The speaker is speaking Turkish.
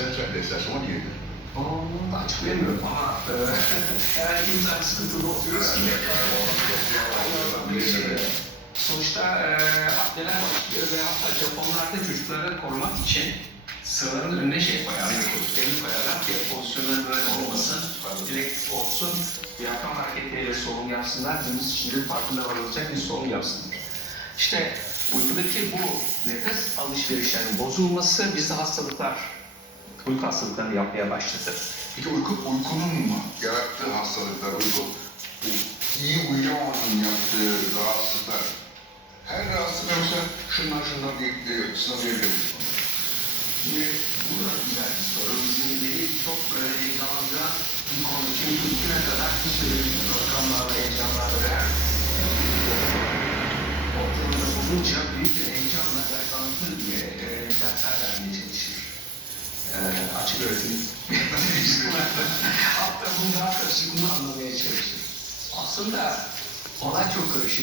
o diyelim. Onu da açıklayamıyorum ama e, herhangi bir sıkıntıda oturuyoruz ki. Sonuçta e, atleler başlıyor ve hatta Japonlarda çocukları korumak için sıraların önüne şey koyarlar, deri koyarlar ki pozisyonları böyle olmasın, direkt olsun, diyafram hareketleriyle solunum yapsınlar, deniz içinde farkında varılacak bir solunum yapsınlar. İşte uykudaki bu nefes alışverişlerinin bozulması bizde hastalıklar, uyku hastalıklarını yapmaya başladı. Peki uyku, uykunun mu yarattığı hastalıklar, uyku, iyi uyuyamamanın yaptığı rahatsızlıklar, her rahatsızlıkla mesela şunlar şunlar diye, sınırlayabiliriz. Şimdi bu da güzel bir soru. Bizim beni çok böyle heyecanlandıran bir konu. Çünkü bugüne kadar bir sürü rakamlarla, heyecanlarla ortamında bulunca büyük bir açık öğretim Hatta bunu daha karışık bunu anlamaya çalışır. Aslında olay çok karışık.